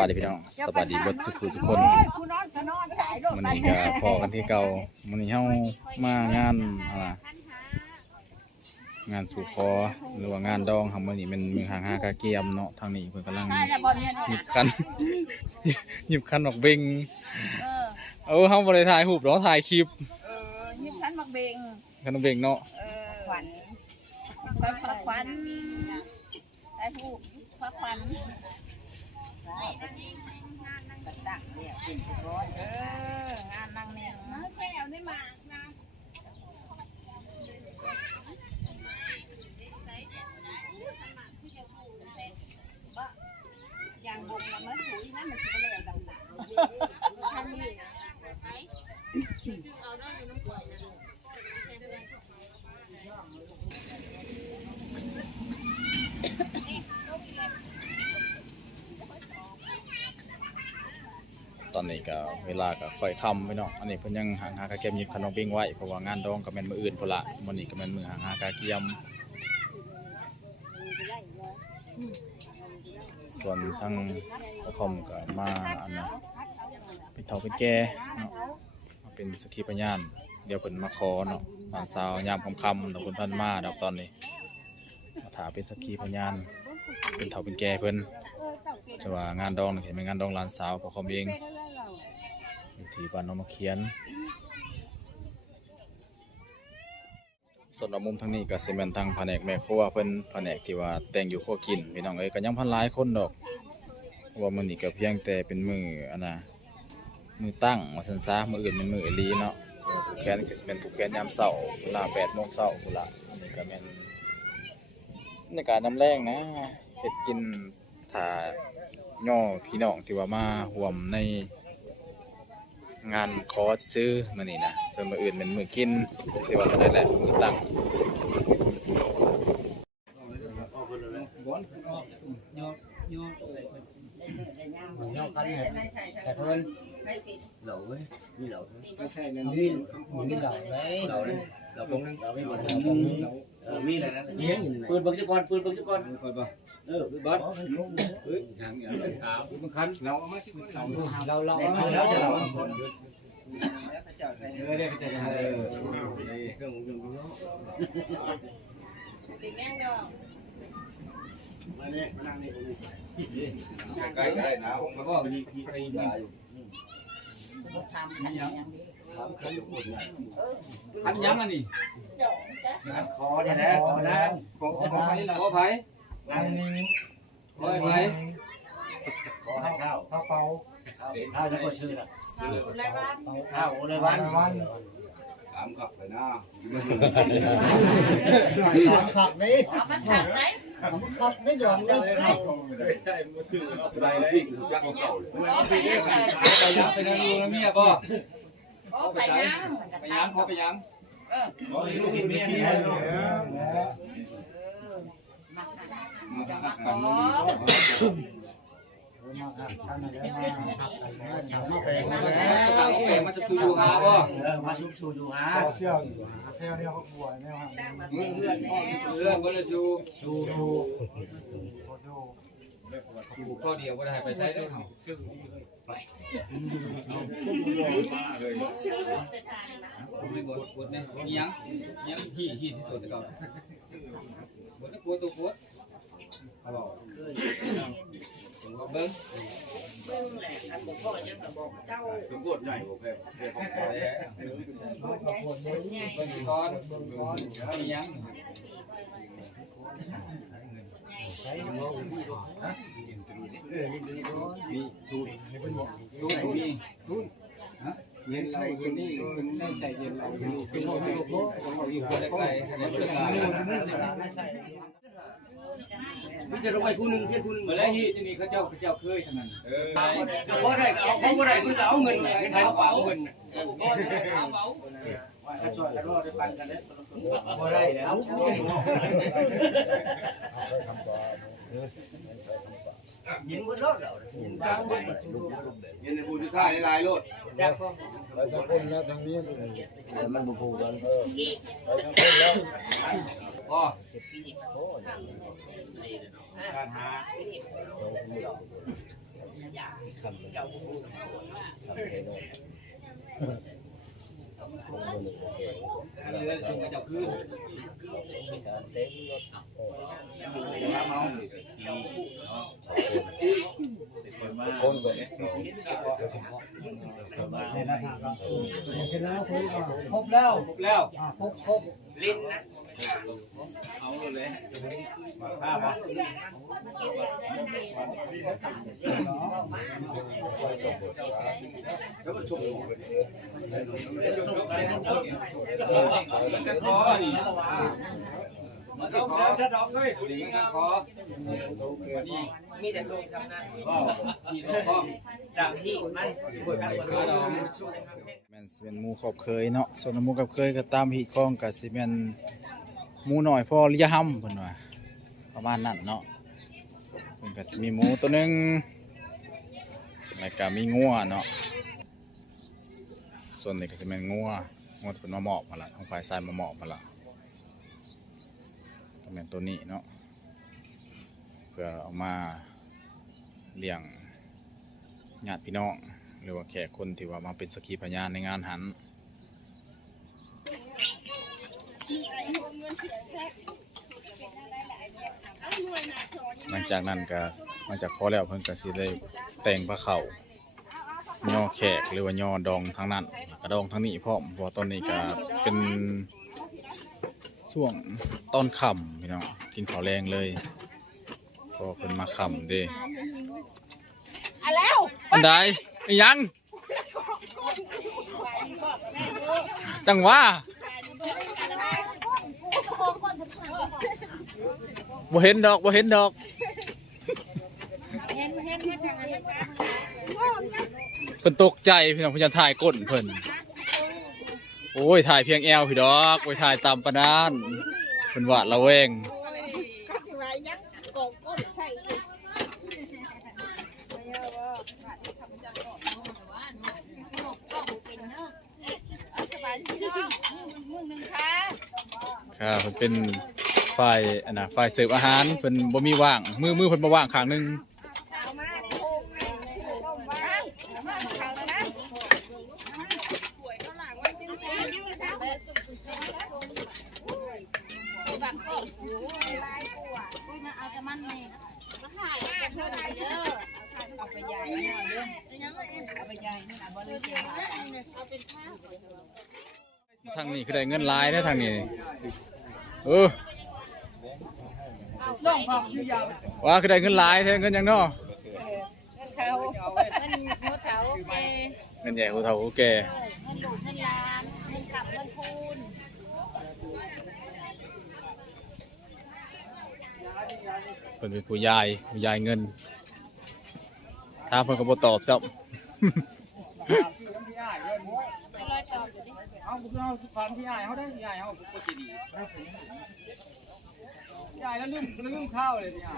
วัสดีพี่น้องสวัสดีเบิดทุกคนมื้อนี้ก็พอกันที่เก่ามื้อนี้เฮามางานงานสู่ขอหรือว่างานดองครับมื้อนี้เป็นมือหางหากาเกียมเนาะทางนี้เพิ่นกำลังหยิบคันหยิบคันออกเบ่งเฮาบ่ได้ถ่ายรูปเนาะถ่ายคลิปหยิบคันมักเบ่งคันออกเบ่งเนาะขวัญขวัญได้รูปขวัญดักเนี่ยกินร้อนงานนั่งเนี่ยแค่เอาได้มานะอย่างบงมันถุยนั่นมันจะไม่เอาดำๆท่านนี่ตอนนี้ก็เวลาก็ค่อยค่ำพี่น้องอันนี้เพิ่นยังหางหากาเกียมหยิบคันออกเบ่งไว้เพราะว่างานดองก็แม่นมื้ออื่นพุ่นละมื้อนี้ก็แม่นมื้อหางหากาเกียมส่วนทางกระท่อมก็มาอันนั้นเป็นเฒ่าเป็นแก่เนาะมาเป็นสักขีพยานเดี๋ยวเพิ่นมาขอเนาะตอนเช้ายามค่ำๆแล้วเพิ่นพันมาดอกตอนนี้มาถาเป็นสักขีพยานเป็นเฒ่าเป็นแก่เพิ่นจะว่างานดองนี่เห็นเป็นงานดองหลานสาวของเขาเองอยู่ที่บ้านน้องมะเขียนส่วนมุมทางนี้ก็สิแม่นทางแผนกแม่ครัวเพิ่นแผนกที่ว่าแต่งอยู่ครัวกินพี่น้องเอ้ยก็ยังพันหลายคนดอกเพราะว่ามื้อนี้ก็เพียงแต่เป็นมื้อมื้อตั้งว่าซั่นซะมื้ออื่นเป็นมื้ออีหลีเนาะส่วนผูกแขนก็สิเป็นผูกแขนยามเช้าเวลา 8:00 นพุ่นล่ะอันนี้ก็แม่นบรรยากาศยามแลงนะเฮ็ดกินถ้าย่อพี่น้องที่ว่ามาร่วมในงานขอซื้อมื้อนี้นะส่วนมื้ออื่นเป็นมื้อกินที่ว่าได้แหละมื้อตั้งแต่เพิ่นเหล่าเว้ยมีเหล่าไม่ใช่นั่นนี่มีเหล่าเลยเหล่าเลยเหล่าตรงนั้นเหล่าไม่หมดเหล่าตรงนี้มีอะไรนะมีอย่างนี้ปืนบังชิกรปืนบังชิกรก่อนป่ะบอสเฮ้ยทางอย่างนี้ถามมันคันเราไม่ใช่เราแล้วจะเราเรียกจะเครื่องมือเครื่องมือติดแง่งเดียวมาเนี่ยมานั่งนี่ใกล้ๆได้นะผมก็มีใครมาอยู่ทำขันยังดีขันอยู่คนไหนขันยังอันนี้ขันคอเนี่ยนะคอนะคอไผ่คอไผ่คอไผ่คอข้าวข้าวเปล่าข้าวจะก็ชื่อละอะไรบ้างข้าวอะไรบ้างถามขับเลยนะถามขับนี่มันขับไหมมันขับไม่ยอมเลยใช่มันชื่ออะไรที่ยักษ์เก่าเลยไปยังไปนั่งดูเมียป่ะไปยังไปยังเขาไปยังขอให้ลูกเมียนี่ลูกฉากมาแปลงมันจะชูฮาป่ะมาชูยูฮาเสี่ยวเนี่ยเขาป่วยเนี่ยฮะก็เลยชูข้อเดียวก็ได้ไปใช้ได้หรอซึ่งไปไม่บดเนี่ยยังที่ตัวตะกอนบดตะกัวตัวกัวเขาบอกเบิ้งแหละอันบอกก็ยังบอกเจ้าสมบูรณ์ใหญ่ผมแพ้เบิ้งก้อนยังมีสูตรมีเป็นหมวกสูตรมีเย็นใส่เย็นนี่คุณไม่ใส่เย็นเราเย็นนี่เป็นโลเป็นโลของเราอยู่คนใกล้ๆขนาดเป็นพี่จะลงไปคู่หนึ่งเที่ยคู่หนึ่ง เมื่อไรที่ที่นี่เขาเจ้าเคยทั้งนั้นเขาได้เขาก็ได้คุณจะเอาเงินเงินไทยเขาเปล่าเงินถ้าช่วยกันว่าได้ปันกันได้พอได้แล้วยินบนรถเหรอยินบ้างบนยินในภูมิท่าในลายรถไปทางคนแล้วทางนี้มันบุกกันไปทางคนแล้วพ่อการหา เรือชงกระเจ้าขึ้นเมา คนก็ ครบแล้ว แล้ว ครบ ลิ้นนะเอาเลยภาพอ่ะแล้วก็ชงมันจะคอนี่มาส่งแซมชะดอกเลยคอนี่มีแต่ส่งซ้ำนะก็มีพ่อจากที่มันปวดกันปวดคอเราแม่นสิเป็นหมูขอบเคยเนาะส่วนหมูกับเคยก็ตามหีดคล้องก็สิแม่นหมูน้อยพอเลียห่ำเพิ่นว่าประมาณนั้นเนาะเพิ่นก็สิมีหมูตัวหนึงแล้วก็มีงัวเนาะส่วนนี้ก็สิแม่นงัวเพิ่นมาหมอบมาละของฝ่ายซ้ายมาหมอบมาละก็แม่นตัวนี้เนาะเพื่อเอามาเลี้ยงญาติพี่น้องหรือว่าแขกคนที่ว่ามาเป็นสักขีพยานในงานหันหลังจากนั้นก็หลังจากพอแล้วเพิ่นก็สิได้แต่งพระเข่าย่อแขกหรือว่าย่อดองทั้งนั้นกระดองทั้งนี้พร้อมเพราะตอนนี้ก็เป็นช่วงตอนค่ำพี่น้องกินข้าวแรงเลยพอเพิ่นมาค่ำเด้อันใดอีหยังจังว่าบ่เห็นดอกเพิ่นตกใจพี่น้องเพิ่นจะถ่ายก้นเพิ่นโอ้ยถ่ายเพียงแอวพี่ดอกไปถ่ายตามปานนั้นเพิ่นหวาดระแวงครับเพิ่นเป็นฝ่ายฝ่ายเสิร์ฟอาหารเพิ่นบ่มีว่างมือเพิ่นบ่ว่างข้างหนึงทางนี้คือได้เงินหลายนะทางนี้ว่าคือได้เงินหลายแท้เงินหยังเนาะเงินใหญ่หัวเฒ่าหัวแก่เพิ่นเป็นผู้ยายเงินถ้าเพิ่นก็บ่ตอบซ้ำเอาเราฟังพี่ใหญ่เขาได้พี่ใหญ่เขาปกติดีพี่ใหญ่แล้วลืมข้าวเลยพี่ใหญ่